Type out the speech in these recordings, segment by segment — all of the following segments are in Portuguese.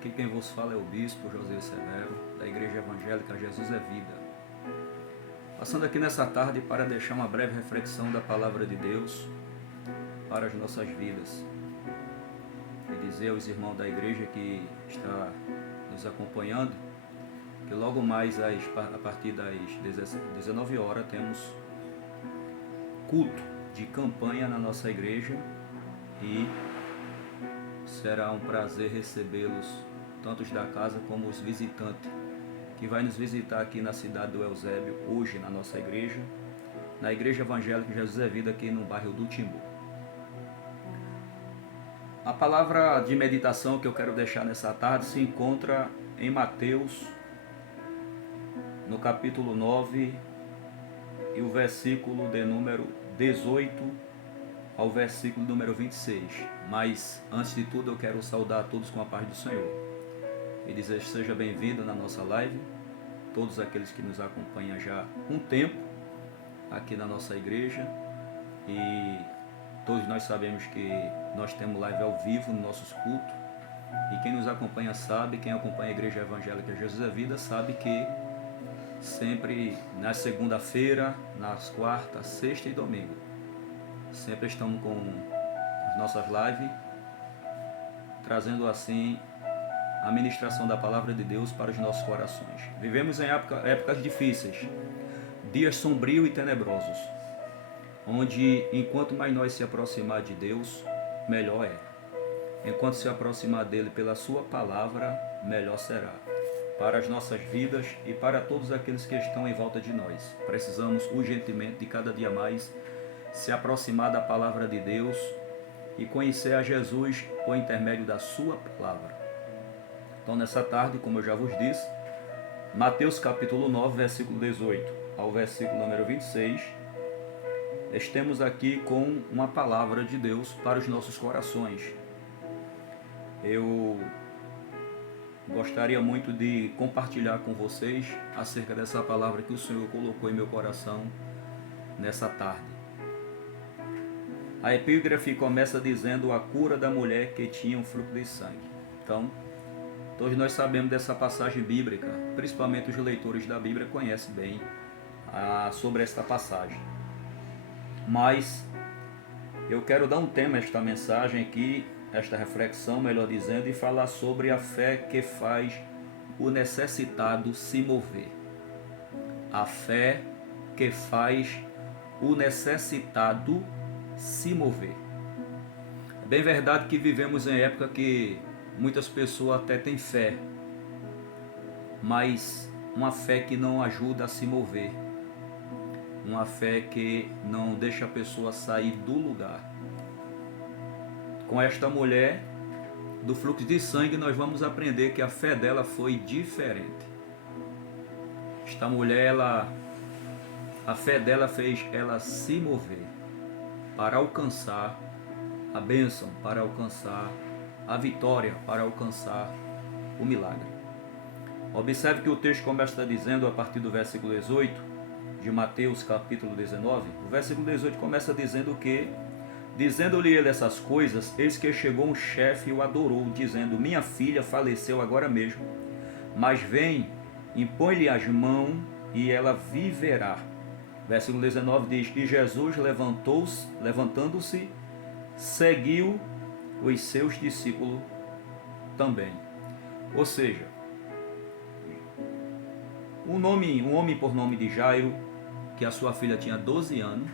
Aqui quem vos fala é o Bispo José Severo, da Igreja Evangélica Jesus é Vida. Passando aqui nessa tarde para deixar uma breve reflexão da Palavra de Deus para as nossas vidas. E dizer aos irmãos da igreja que está nos acompanhando, que logo mais a partir das 19 horas temos culto de campanha na nossa igreja e será um prazer recebê-los, tanto os da casa como os visitantes, que vai nos visitar aqui na cidade do Eusébio, hoje na nossa igreja, na Igreja Evangélica Jesus é Vida, aqui no bairro do Timbu. A palavra de meditação que eu quero deixar nessa tarde se encontra em Mateus, no capítulo 9, e o versículo de número 18 ao versículo número 26. Mas, antes de tudo, eu quero saudar a todos com a paz do Senhor. E dizer seja bem-vindo na nossa live, todos aqueles que nos acompanham já há um tempo aqui na nossa igreja. E todos nós sabemos que nós temos live ao vivo nos nossos cultos. E quem nos acompanha sabe, quem acompanha a Igreja Evangélica Jesus é Vida, sabe que sempre na segunda-feira, nas quartas, sexta e domingo, sempre estamos com as nossas lives, trazendo assim a ministração da Palavra de Deus para os nossos corações. Vivemos em épocas difíceis, dias sombrios e tenebrosos, onde enquanto mais nós se aproximar de Deus, melhor é. Enquanto se aproximar dele pela sua palavra, melhor será para as nossas vidas e para todos aqueles que estão em volta de nós. Precisamos urgentemente de cada dia mais se aproximar da palavra de Deus e conhecer a Jesus por intermédio da sua palavra. Então, nessa tarde, como eu já vos disse, Mateus capítulo 9, versículo 18 ao versículo número 26, estamos aqui com uma palavra de Deus para os nossos corações. Eu gostaria muito de compartilhar com vocês acerca dessa palavra que o Senhor colocou em meu coração nessa tarde. A epígrafe começa dizendo a cura da mulher que tinha um fluxo de sangue. Então, todos nós sabemos dessa passagem bíblica, principalmente os leitores da Bíblia conhecem bem sobre esta passagem. Mas eu quero dar um tema a esta mensagem aqui, esta reflexão, melhor dizendo, e falar sobre a fé que faz o necessitado se mover. A fé que faz o necessitado se mover. É bem verdade que vivemos em época que muitas pessoas até têm fé, mas uma fé que não ajuda a se mover, uma fé que não deixa a pessoa sair do lugar. Com esta mulher do fluxo de sangue, nós vamos aprender que a fé dela foi diferente. Esta mulher, a fé dela fez ela se mover para alcançar a bênção, para alcançar a vitória, para alcançar o milagre. Observe que o texto começa dizendo, a partir do versículo 18 de Mateus capítulo 19, o versículo 18 começa dizendo que, dizendo-lhe ele essas coisas, eis que chegou um chefe e o adorou, dizendo: minha filha faleceu agora mesmo, mas vem, impõe-lhe as mãos e ela viverá. Versículo 19 diz: e Jesus levantando-se, seguiu os seus discípulos também. Ou seja, um homem por nome de Jairo, que a sua filha tinha 12 anos,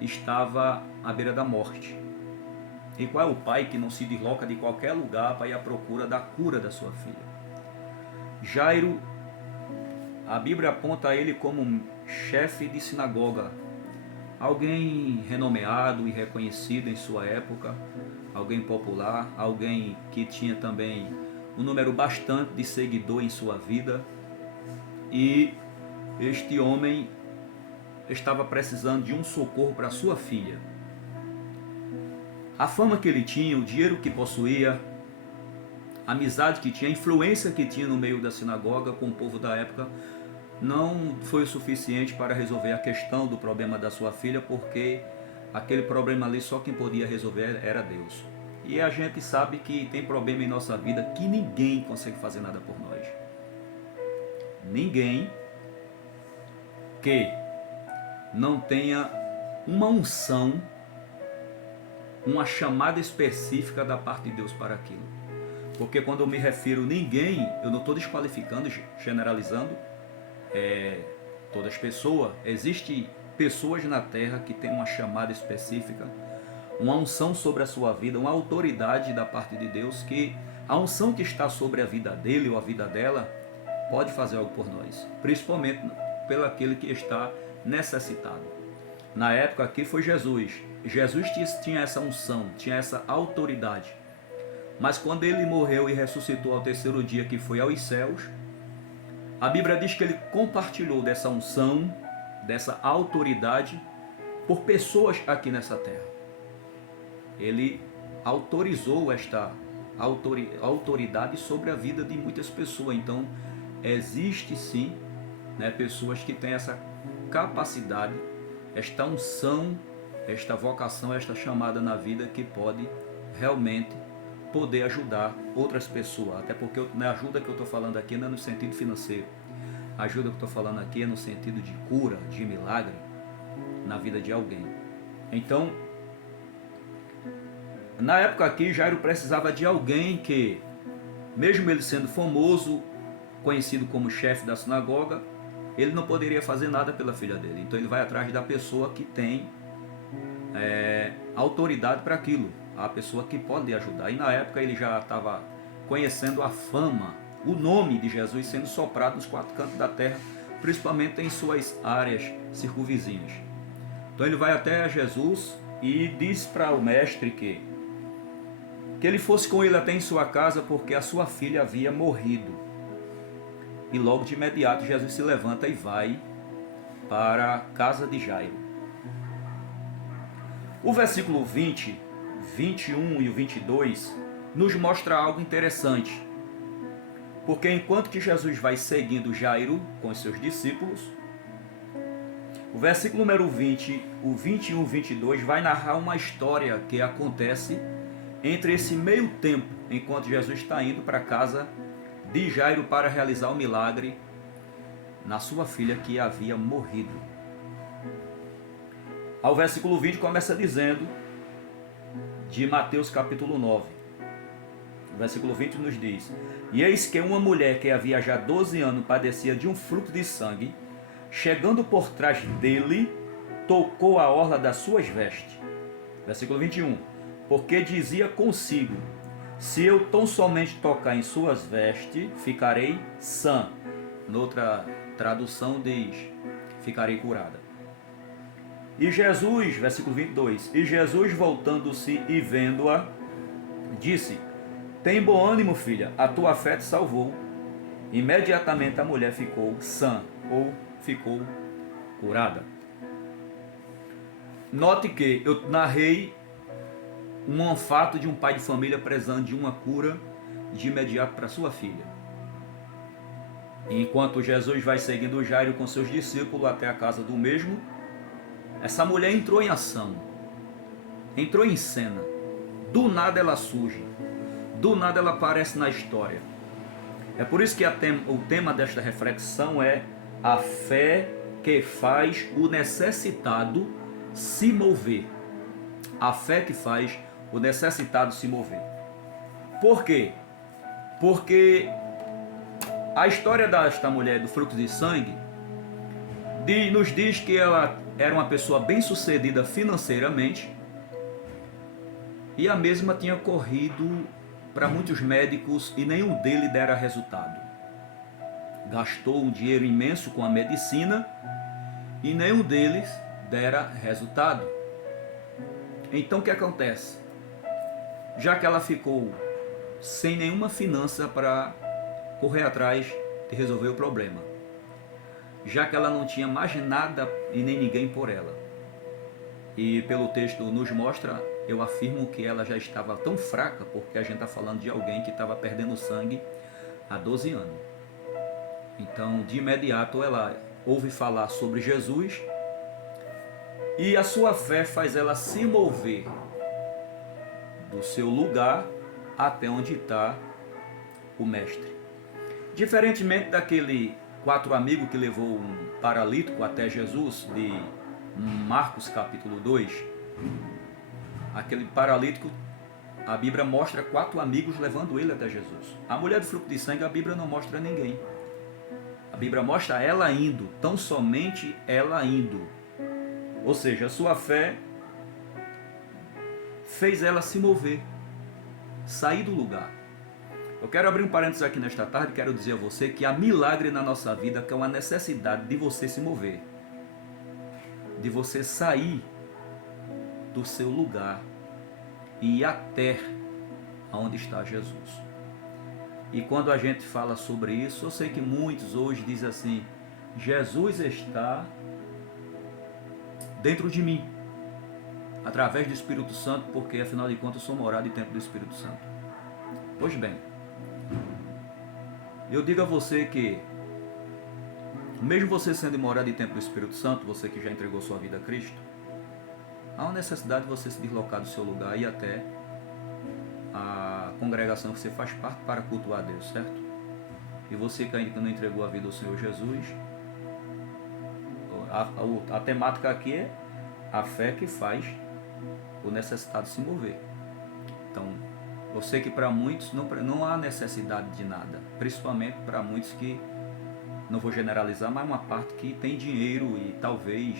estava à beira da morte. E qual é o pai que não se desloca de qualquer lugar para ir à procura da cura da sua filha? Jairo, a Bíblia aponta ele como um chefe de sinagoga, alguém renomeado e reconhecido em sua época, alguém popular, alguém que tinha também um número bastante de seguidor em sua vida. E este homem estava precisando de um socorro para sua filha. A fama que ele tinha, o dinheiro que possuía, a amizade que tinha, a influência que tinha no meio da sinagoga com o povo da época, não foi o suficiente para resolver a questão do problema da sua filha, porque aquele problema ali só quem podia resolver era Deus. E a gente sabe que tem problema em nossa vida que ninguém consegue fazer nada por nós. Ninguém que não tenha uma unção, uma chamada específica da parte de Deus para aquilo. Porque quando eu me refiro ninguém, eu não estou desqualificando, generalizando todas as pessoas. Existem pessoas na terra que têm uma chamada específica, uma unção sobre a sua vida, uma autoridade da parte de Deus, que a unção que está sobre a vida dele ou a vida dela pode fazer algo por nós, principalmente pelo aquele que está necessitado. Na época aqui foi Jesus. Jesus tinha essa unção, tinha essa autoridade. Mas quando ele morreu e ressuscitou ao terceiro dia, que foi aos céus, a Bíblia diz que ele compartilhou dessa unção, dessa autoridade, por pessoas aqui nessa terra. Ele autorizou esta autoridade sobre a vida de muitas pessoas. Então, existe sim, pessoas que têm essa capacidade, esta unção, esta vocação, esta chamada na vida que pode realmente poder ajudar outras pessoas. Até porque a ajuda que eu estou falando aqui não é no sentido financeiro. A ajuda que eu estou falando aqui é no sentido de cura, de milagre na vida de alguém. Então, na época aqui, Jairo precisava de alguém que, mesmo ele sendo famoso, conhecido como chefe da sinagoga, ele não poderia fazer nada pela filha dele. Então ele vai atrás da pessoa que tem autoridade para aquilo, a pessoa que pode ajudar. E na época ele já estava conhecendo a fama, o nome de Jesus sendo soprado nos quatro cantos da terra, principalmente em suas áreas circunvizinhas. Então ele vai até Jesus e diz para o mestre que ele fosse com ele até em sua casa, porque a sua filha havia morrido. E logo de imediato Jesus se levanta e vai para a casa de Jairo. O versículo 20, 21 e o 22 nos mostra algo interessante. Porque enquanto que Jesus vai seguindo Jairo com os seus discípulos, o versículo número 20, o 21 e o 22 vai narrar uma história que acontece entre esse meio tempo, enquanto Jesus está indo para a casa de Jairo para realizar o milagre na sua filha que havia morrido. Ao versículo 20 começa dizendo, de Mateus capítulo 9, o versículo 20 nos diz: E eis que uma mulher que havia já 12 anos padecia de um fluxo de sangue, chegando por trás dele, tocou a orla das suas vestes. Versículo 21, porque dizia consigo: se eu tão somente tocar em suas vestes, ficarei sã. Noutra tradução diz: ficarei curada. E Jesus, versículo 22, e Jesus voltando-se e vendo-a, disse: tem bom ânimo, filha, a tua fé te salvou. Imediatamente a mulher ficou sã, ou ficou curada. Note que eu narrei um fato de um pai de família precisando de uma cura de imediato para sua filha. E enquanto Jesus vai seguindo Jairo com seus discípulos até a casa do mesmo, essa mulher entrou em ação, entrou em cena. Do nada ela surge, do nada ela aparece na história. É por isso que o tema desta reflexão é a fé que faz o necessitado se mover. A fé que faz o necessitado se mover. Por quê? Porque a história desta mulher do fluxo de sangue nos diz que ela era uma pessoa bem-sucedida financeiramente e a mesma tinha corrido para muitos médicos e nenhum deles dera resultado. Gastou um dinheiro imenso com a medicina e nenhum deles dera resultado. Então o que acontece? Já que ela ficou sem nenhuma finança para correr atrás de resolver o problema, já que ela não tinha mais nada e nem ninguém por ela, e pelo texto nos mostra, eu afirmo que ela já estava tão fraca, porque a gente está falando de alguém que estava perdendo sangue há 12 anos. Então, de imediato, ela ouve falar sobre Jesus e a sua fé faz ela se mover do seu lugar até onde está o mestre. Diferentemente daquele 4 amigos que levou um paralítico até Jesus, de Marcos capítulo 2, aquele paralítico, a Bíblia mostra 4 amigos levando ele até Jesus. A mulher do fluxo de sangue, a Bíblia não mostra ninguém. A Bíblia mostra ela indo, tão somente ela indo. Ou seja, a sua fé fez ela se mover, sair do lugar. Eu quero abrir um parênteses aqui nesta tarde, quero dizer a você que há milagre na nossa vida, que é uma necessidade de você se mover, de você sair do seu lugar e ir até onde está Jesus. E quando a gente fala sobre isso, eu sei que muitos hoje dizem assim: Jesus está dentro de mim, através do Espírito Santo, porque afinal de contas eu sou morada e templo do Espírito Santo. Pois bem, eu digo a você que, mesmo você sendo morada e templo do Espírito Santo, você que já entregou sua vida a Cristo, há uma necessidade de você se deslocar do seu lugar e ir até a congregação que você faz parte para cultuar a Deus, certo? E você que ainda não entregou a vida ao Senhor Jesus, a temática aqui é a fé que faz o necessitado se mover. Então, eu sei que para muitos não há necessidade de nada, principalmente para muitos que, não vou generalizar, mas uma parte que tem dinheiro e talvez,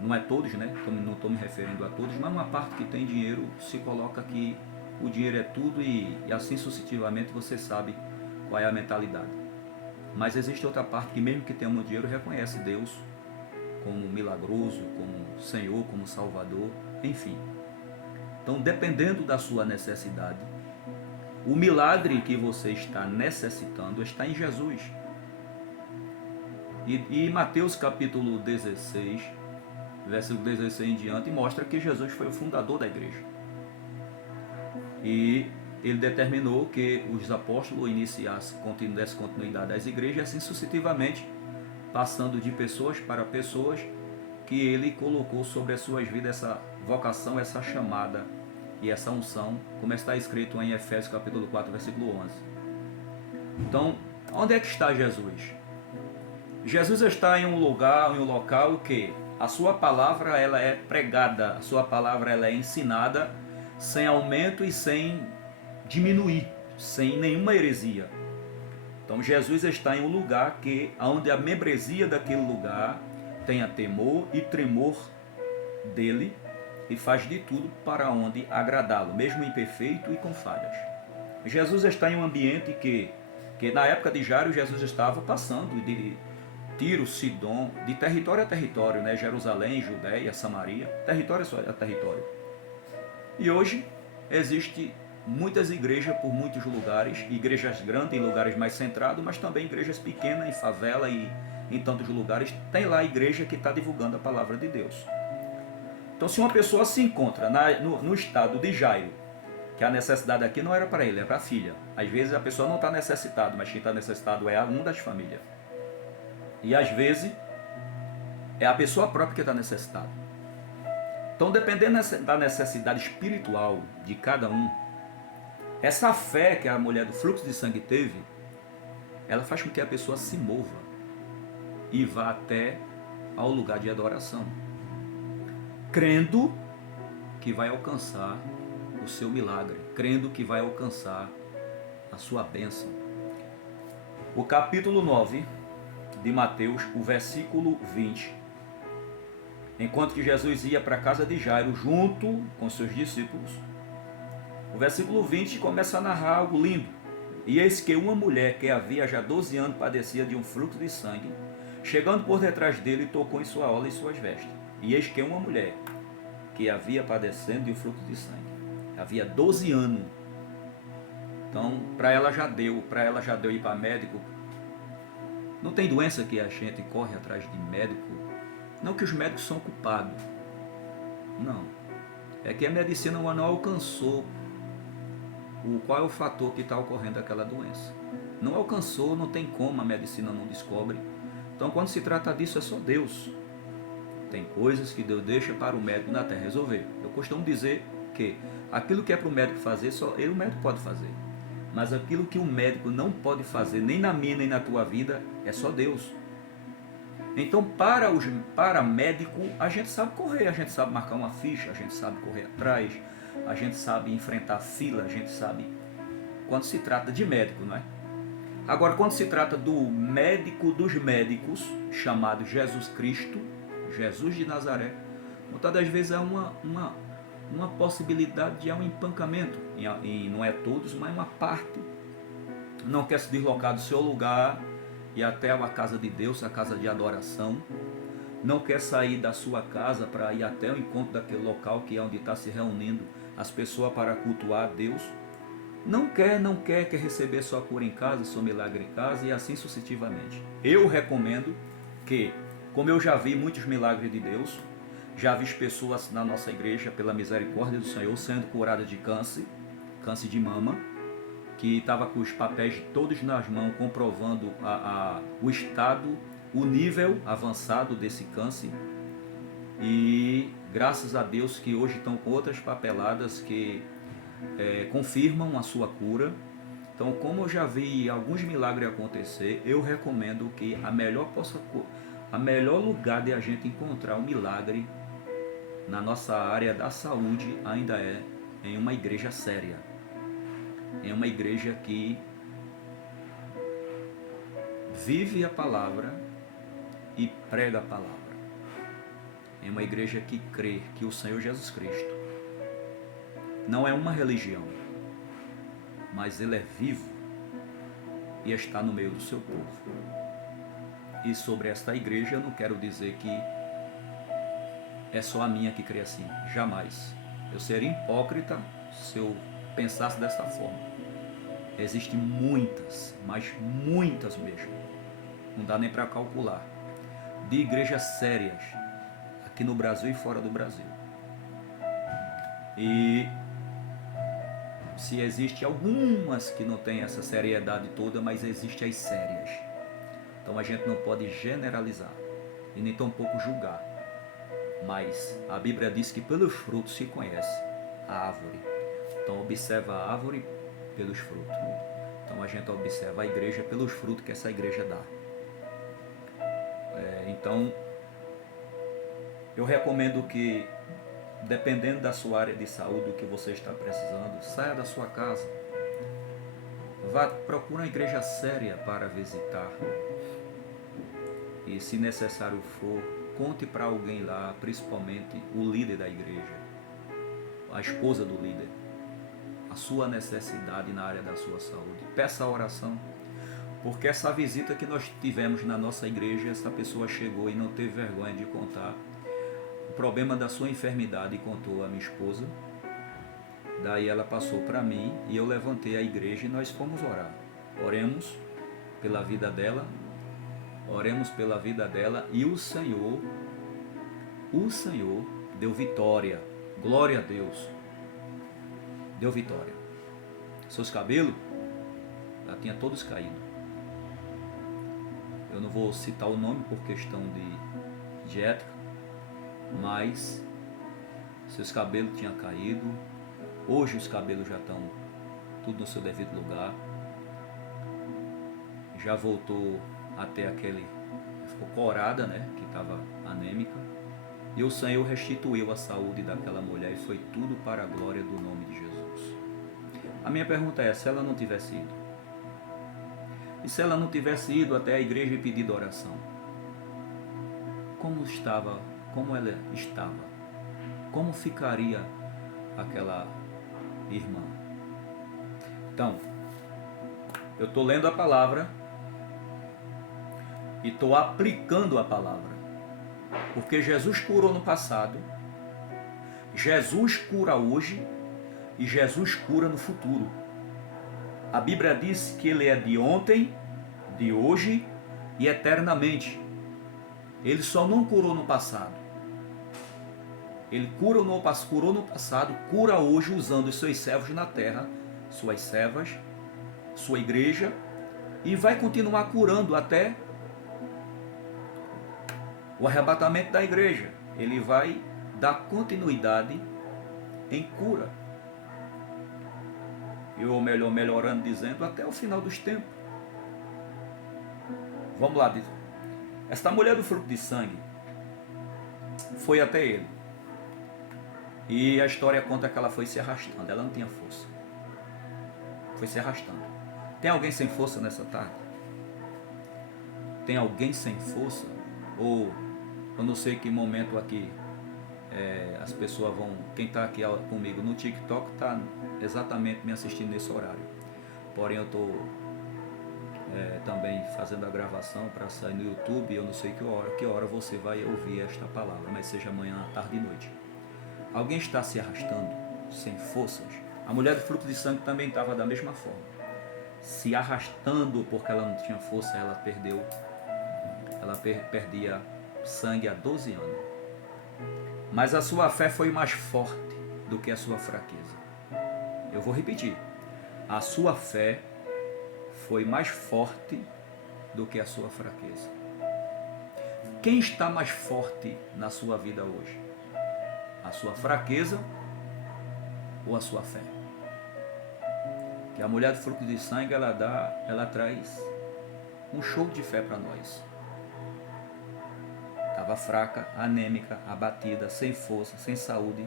não é todos, né? Não estou me referindo a todos, mas uma parte que tem dinheiro se coloca que o dinheiro é tudo e assim sucessivamente você sabe qual é a mentalidade. Mas existe outra parte que mesmo que tenha muito dinheiro reconhece Deus como milagroso, como Senhor, como Salvador, enfim. Então, dependendo da sua necessidade, o milagre que você está necessitando está em Jesus. E Mateus capítulo 16, versículo 16 em diante, mostra que Jesus foi o fundador da igreja. E ele determinou que os apóstolos dessem continuidade às igrejas, e assim sucessivamente, passando de pessoas para pessoas, que ele colocou sobre as suas vidas essa vocação, essa chamada e essa unção, como está escrito em Efésios capítulo 4, versículo 11. Então, onde é que está Jesus? Jesus está em um lugar, em um local que a sua palavra ela é pregada, a sua palavra ela é ensinada sem aumento e sem diminuir, sem nenhuma heresia. Então Jesus está em um lugar que, onde a membresia daquele lugar tenha temor e tremor dele e faz de tudo para onde agradá-lo, mesmo imperfeito e com falhas. Jesus está em um ambiente que na época de Jairo, Jesus estava passando de Tiro, Sidom, de território a território, né? Jerusalém, Judéia, Samaria, território a território. E hoje existe muitas igrejas por muitos lugares, igrejas grandes em lugares mais centrados, mas também igrejas pequenas em favela e em tantos lugares. Tem lá a igreja que está divulgando a palavra de Deus. Então, se uma pessoa se encontra no estado de Jairo, que a necessidade aqui não era para ele, era para a filha. Às vezes a pessoa não está necessitada, mas quem está necessitado é um das famílias. E às vezes é a pessoa própria que está necessitada. Então, dependendo da necessidade espiritual de cada um, essa fé que a mulher do fluxo de sangue teve, ela faz com que a pessoa se mova e vá até ao lugar de adoração, crendo que vai alcançar o seu milagre, crendo que vai alcançar a sua bênção. O capítulo 9 de Mateus, o versículo 20. Enquanto que Jesus ia para a casa de Jairo junto com seus discípulos, o versículo 20 começa a narrar algo lindo. E eis que uma mulher que havia já 12 anos padecia de um fluxo de sangue, chegando por detrás dele, tocou em sua orla e suas vestes. E eis que uma mulher que havia padecendo de um fluxo de sangue, havia 12 anos. Então, para ela já deu ir para médico. Não tem doença que a gente corre atrás de médico. Não que os médicos são culpados. Não. É que a medicina não alcançou qual é o fator que está ocorrendo aquela doença. Não alcançou, não tem como, a medicina não descobre. Então, quando se trata disso, é só Deus. Tem coisas que Deus deixa para o médico na terra resolver. Eu costumo dizer que Aquilo que é para o médico fazer, só ele, o médico pode fazer. Mas aquilo que o médico não pode fazer, nem na minha, nem na tua vida, é só Deus. Então, para médico, a gente sabe correr, a gente sabe marcar uma ficha, a gente sabe correr atrás, a gente sabe enfrentar fila, a gente sabe quando se trata de médico, não é? Agora, quando se trata do médico dos médicos, chamado Jesus Cristo, Jesus de Nazaré, muitas das vezes é uma possibilidade de um empancamento, e não é todos, mas uma parte. Não quer se deslocar do seu lugar e até a casa de Deus, a casa de adoração. Não quer sair da sua casa para ir até o encontro daquele local que é onde está se reunindo as pessoas para cultuar a Deus. Quer receber sua cura em casa, seu milagre em casa e assim sucessivamente. Eu recomendo que, como eu já vi muitos milagres de Deus, já vi pessoas na nossa igreja, pela misericórdia do Senhor, sendo curadas de câncer de mama, que estava com os papéis todos nas mãos, comprovando o estado, o nível avançado desse câncer. E graças a Deus que hoje estão com outras papeladas que confirmam a sua cura. Então, como eu já vi alguns milagres acontecer, eu recomendo que a melhor lugar de a gente encontrar um milagre na nossa área da saúde ainda é em uma igreja séria, em uma igreja que vive a palavra e prega a palavra, em uma igreja que crê que o Senhor Jesus Cristo não é uma religião, mas Ele é vivo e está no meio do seu povo. E sobre esta igreja eu não quero dizer que é só a minha que crê assim, jamais. Eu seria hipócrita se eu pensasse dessa forma. Existem muitas, mas muitas mesmo, não dá nem para calcular, de igrejas sérias, aqui no Brasil e fora do Brasil. E se existe algumas que não tem essa seriedade toda, mas existem as sérias. Então a gente não pode generalizar e nem tampouco julgar. Mas a Bíblia diz que pelos frutos se conhece a árvore. Então observa a árvore pelos frutos. Então a gente observa a igreja pelos frutos que essa igreja dá. Então eu recomendo que, dependendo da sua área de saúde, o que você está precisando, saia da sua casa. Procure uma igreja séria para visitar. E se necessário for, conte para alguém lá, principalmente o líder da igreja, a esposa do líder, a sua necessidade na área da sua saúde. Peça a oração, porque essa visita que nós tivemos na nossa igreja, essa pessoa chegou e não teve vergonha de contar o problema da sua enfermidade e contou à minha esposa. Daí ela passou para mim e eu levantei a igreja e nós fomos orar. Oremos pela vida dela. Oremos pela vida dela e o Senhor deu vitória. Glória a Deus. Deu vitória. Seus cabelos já tinha todos caído. Eu não vou citar o nome por questão de ética, mas seus cabelos tinham caído. Hoje os cabelos já estão tudo no seu devido lugar. Já voltou até ficou corada, né, que estava anêmica, e o Senhor restituiu a saúde daquela mulher e foi tudo para a glória do nome de Jesus. A minha pergunta é, se ela não tivesse ido? E se ela não tivesse ido até a igreja e pedido oração? Como ela estava? Como ficaria aquela irmã? Então, eu estou lendo a palavra e estou aplicando a palavra, porque Jesus curou no passado, Jesus cura hoje e Jesus cura no futuro. A Bíblia diz que Ele é de ontem, de hoje e eternamente. Ele só não curou no passado. Ele curou no passado, cura hoje usando os seus servos na terra, suas servas, sua igreja, e vai continuar curando até o arrebatamento da igreja. Ele vai dar continuidade em cura. ou melhor, melhorando, dizendo, até o final dos tempos. Vamos lá, diz. Esta mulher do fruto de sangue foi até ele. E a história conta que ela foi se arrastando, ela não tinha força. Foi se arrastando. Tem alguém sem força nessa tarde? Tem alguém sem força? Ou eu não sei que momento aqui as pessoas vão... Quem está aqui comigo no TikTok está exatamente me assistindo nesse horário. Porém eu estou também fazendo a gravação para sair no YouTube. Eu não sei que hora você vai ouvir esta palavra, mas seja amanhã, tarde e noite. Alguém está se arrastando sem forças? A mulher do fruto de sangue também estava da mesma forma, se arrastando porque ela não tinha força. Ela perdia sangue há 12 anos. Mas a sua fé foi mais forte do que a sua fraqueza. Eu vou repetir. A sua fé foi mais forte do que a sua fraqueza. Quem está mais forte na sua vida hoje? A sua fraqueza ou a sua fé? Que a mulher do fruto de sangue, ela traz um show de fé para nós. Estava fraca, anêmica, abatida, sem força, sem saúde.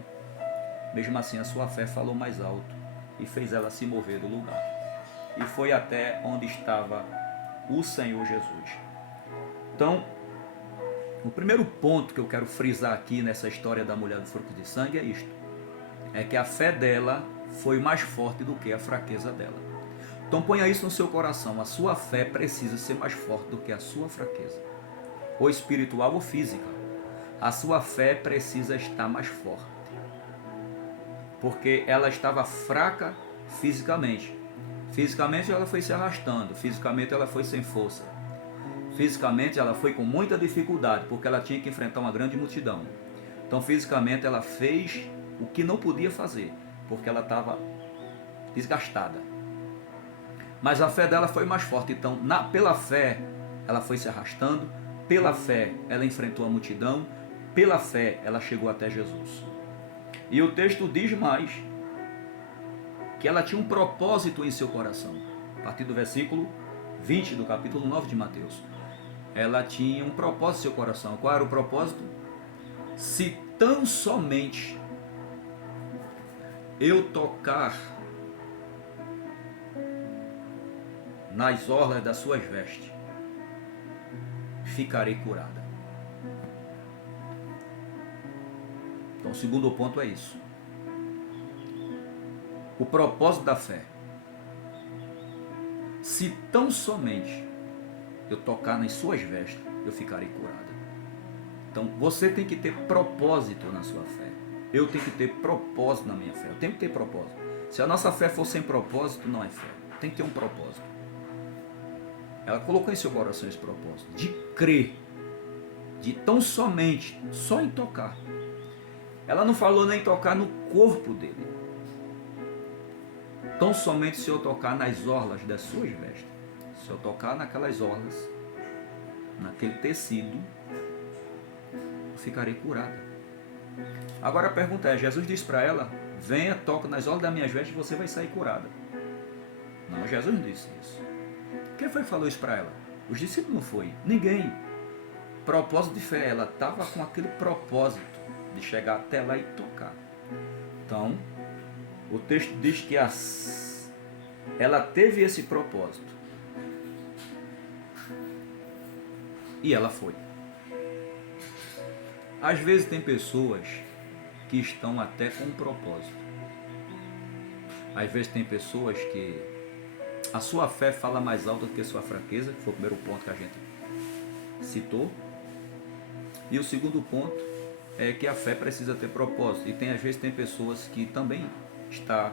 Mesmo assim, a sua fé falou mais alto e fez ela se mover do lugar. E foi até onde estava o Senhor Jesus. Então, o primeiro ponto que eu quero frisar aqui nessa história da mulher do fruto de sangue é isto. É que a fé dela foi mais forte do que a fraqueza dela. Então ponha isso no seu coração. A sua fé precisa ser mais forte do que a sua fraqueza. Ou espiritual ou física. A sua fé precisa estar mais forte. Porque ela estava fraca fisicamente. Fisicamente ela foi se arrastando. Fisicamente ela foi sem força. Fisicamente ela foi com muita dificuldade, porque ela tinha que enfrentar uma grande multidão. Então fisicamente ela fez o que não podia fazer, porque ela estava desgastada. Mas a fé dela foi mais forte. Então pela fé ela foi se arrastando, pela fé ela enfrentou a multidão, pela fé ela chegou até Jesus. E o texto diz mais, que ela tinha um propósito em seu coração. A partir do versículo 20 do capítulo 9 de Mateus. Ela tinha um propósito em seu coração. Qual era o propósito? Se tão somente eu tocar nas orlas das suas vestes, ficarei curada. Então o segundo ponto é isso. O propósito da fé. Se tão somente eu tocar nas suas vestes, eu ficarei curada. Então você tem que ter propósito na sua fé. Eu tenho que ter propósito na minha fé. Eu tenho que ter propósito. Se a nossa fé for sem propósito, não é fé. Tem que ter um propósito. Ela colocou em seu coração esse propósito de crer, de tão somente, só em tocar. Ela não falou nem tocar no corpo dele. Tão somente se eu tocar nas orlas das suas vestes. Se eu tocar naquelas orlas, naquele tecido, eu ficarei curada. Agora a pergunta é, Jesus disse para ela, venha, toca nas orlas das minhas vestes e você vai sair curada. Não, Jesus não disse isso. Quem foi que falou isso para ela? Os discípulos não foi. Ninguém. Propósito de fé. Ela estava com aquele propósito de chegar até lá e tocar. Então, o texto diz que ela teve esse propósito. E ela foi. Às vezes tem pessoas que estão até com um propósito. Às vezes tem pessoas que a sua fé fala mais alto do que a sua fraqueza, que foi o primeiro ponto que a gente citou. E o segundo ponto é que a fé precisa ter propósito. E às vezes tem pessoas que também estão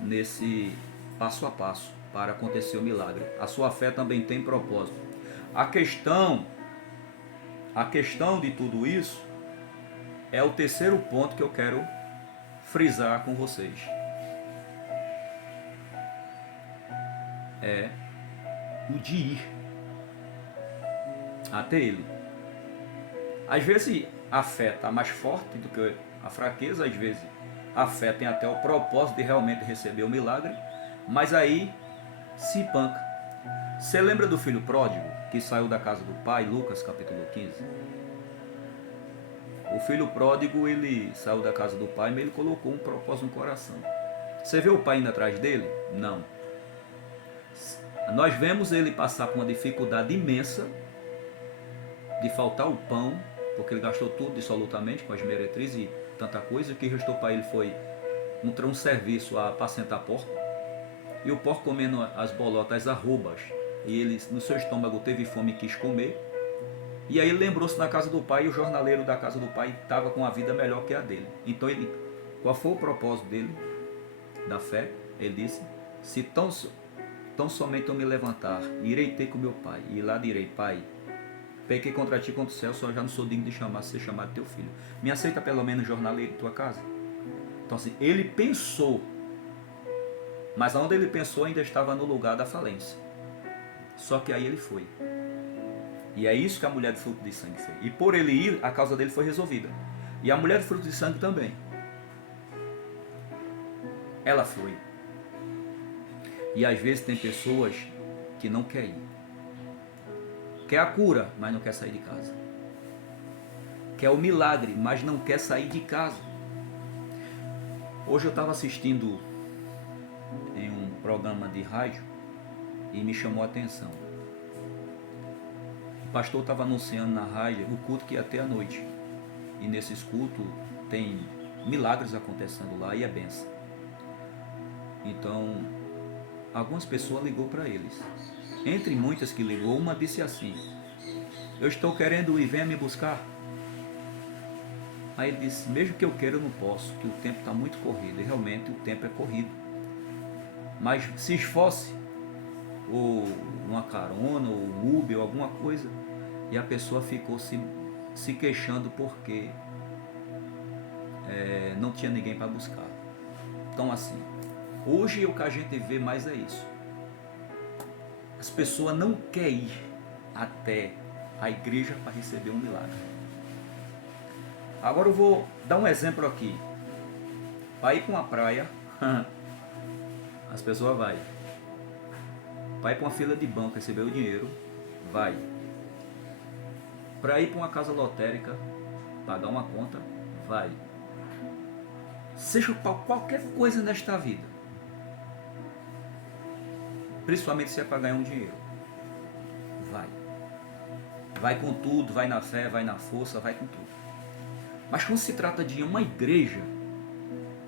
nesse passo a passo para acontecer o milagre. A sua fé também tem propósito. A questão de tudo isso é o terceiro ponto que eu quero frisar com vocês. É o de ir até Ele. Às vezes a fé está mais forte do que a fraqueza, às vezes a fé tem até o propósito de realmente receber o milagre, Mas aí se panca. Você lembra do filho pródigo que saiu da casa do pai, Lucas capítulo 15? O filho pródigo, ele saiu da casa do pai, mas ele colocou um propósito no coração. Você vê o pai indo atrás dele? Não. Nós vemos ele passar por uma dificuldade imensa de faltar o pão, porque ele gastou tudo dissolutamente com as meretrizes e tanta coisa. O que restou para ele foi um serviço a apacentar porco. E o porco comendo as bolotas, as arrobas. E ele, no seu estômago, teve fome e quis comer. E aí ele lembrou-se na casa do pai, e o jornaleiro da casa do pai estava com a vida melhor que a dele. Então ele, qual foi o propósito dele, da fé? Ele disse: se tão somente eu me levantar, irei ter com meu pai, e lá direi: pai, pequei contra ti, contra o céu, só já não sou digno de ser chamado teu filho. Me aceita pelo menos jornaleiro em tua casa? Então assim, ele pensou, mas onde ele pensou ainda estava no lugar da falência. Só que aí ele foi. E é isso que a mulher do fruto de sangue fez. E por ele ir, a causa dele foi resolvida. E a mulher do fruto de sangue também. Ela foi. E às vezes tem pessoas que não querem ir. Quer a cura, mas não quer sair de casa. Quer o milagre, mas não quer sair de casa. Hoje eu estava assistindo em um programa de rádio e me chamou a atenção. O pastor estava anunciando na rádio o culto que ia ter à noite. E nesses cultos tem milagres acontecendo lá e é benção. Então, algumas pessoas ligou para eles. Entre muitas que ligou, uma disse assim: eu estou querendo ir, venha me buscar. Aí ele disse: mesmo que eu queira, eu não posso, que o tempo está muito corrido. E realmente o tempo é corrido. Mas se esforce, ou uma carona, ou um Uber, ou alguma coisa. E a pessoa ficou se queixando porque não tinha ninguém para buscar. Então assim, hoje o que a gente vê mais é isso. As pessoas não querem ir até a igreja para receber um milagre. Agora eu vou dar um exemplo aqui. Para ir para uma praia, as pessoas vai. Para ir para uma fila de banco receber o dinheiro, vai. Para ir para uma casa lotérica, pagar uma conta, vai. Seja para qualquer coisa nesta vida, principalmente se é para ganhar um dinheiro, vai. Vai com tudo, vai na fé, vai na força, vai com tudo. Mas quando se trata de uma igreja,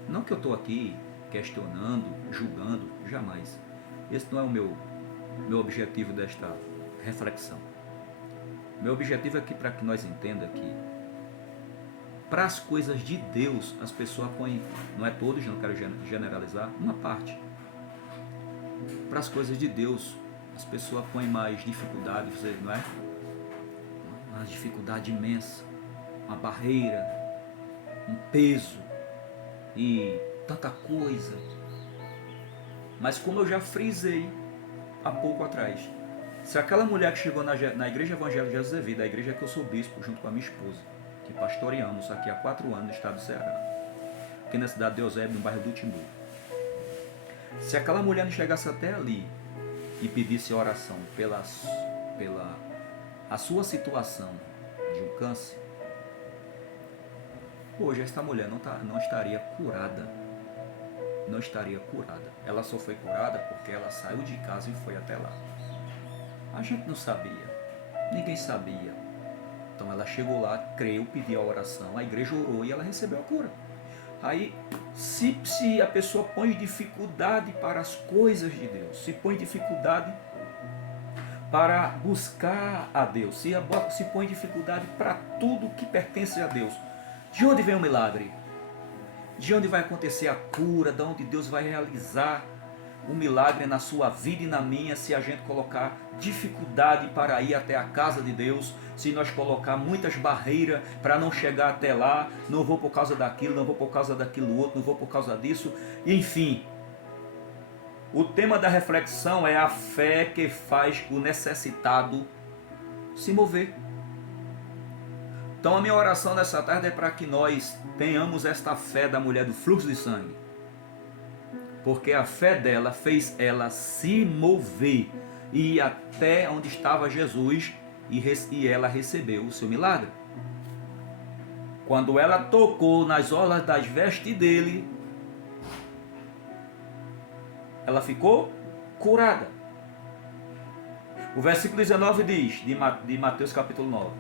não que eu estou aqui questionando, julgando, jamais. Esse não é o meu objetivo desta reflexão. Meu objetivo é que para que nós entendamos que para as coisas de Deus as pessoas põem, não é todos, não quero generalizar, uma parte. Para as coisas de Deus as pessoas põem mais dificuldade, não é? Uma dificuldade imensa, uma barreira, um peso e tanta coisa. Mas como eu já frisei há pouco atrás, se aquela mulher que chegou na Igreja Evangélica de Jesus é Vida, a igreja que eu sou bispo junto com a minha esposa, que pastoreamos aqui há 4 anos no estado do Ceará, aqui na cidade de Eusébio, no bairro do Timbu. Se aquela mulher não chegasse até ali e pedisse oração pela a sua situação de um câncer, hoje esta mulher não estaria curada. Não estaria curada. Ela só foi curada porque ela saiu de casa e foi até lá. A gente não sabia. Ninguém sabia. Então ela chegou lá, creu, pediu a oração, a igreja orou e ela recebeu a cura. Aí, se a pessoa põe dificuldade para as coisas de Deus, se põe dificuldade para buscar a Deus, se põe dificuldade para tudo que pertence a Deus, de onde vem o milagre? De onde vai acontecer a cura? De onde Deus vai realizar um milagre na sua vida e na minha, se a gente colocar dificuldade para ir até a casa de Deus, se nós colocar muitas barreiras para não chegar até lá, não vou por causa daquilo, não vou por causa daquilo outro, não vou por causa disso, enfim. O tema da reflexão é a fé que faz o necessitado se mover. Então a minha oração nessa tarde é para que nós tenhamos esta fé da mulher do fluxo de sangue. porque a fé dela fez ela se mover e ir até onde estava Jesus e ela recebeu o seu milagre. Quando ela tocou nas orlas das vestes dele, ela ficou curada. O versículo 19 diz, de Mateus capítulo 9,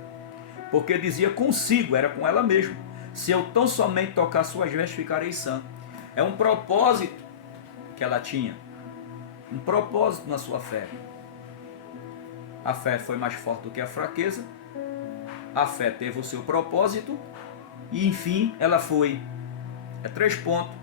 porque dizia consigo, era com ela mesmo, se eu tão somente tocar suas vestes, ficarei sã. É um propósito que ela tinha, um propósito na sua fé. A fé foi mais forte do que a fraqueza, a fé teve o seu propósito, e enfim, ela foi. 3 pontos.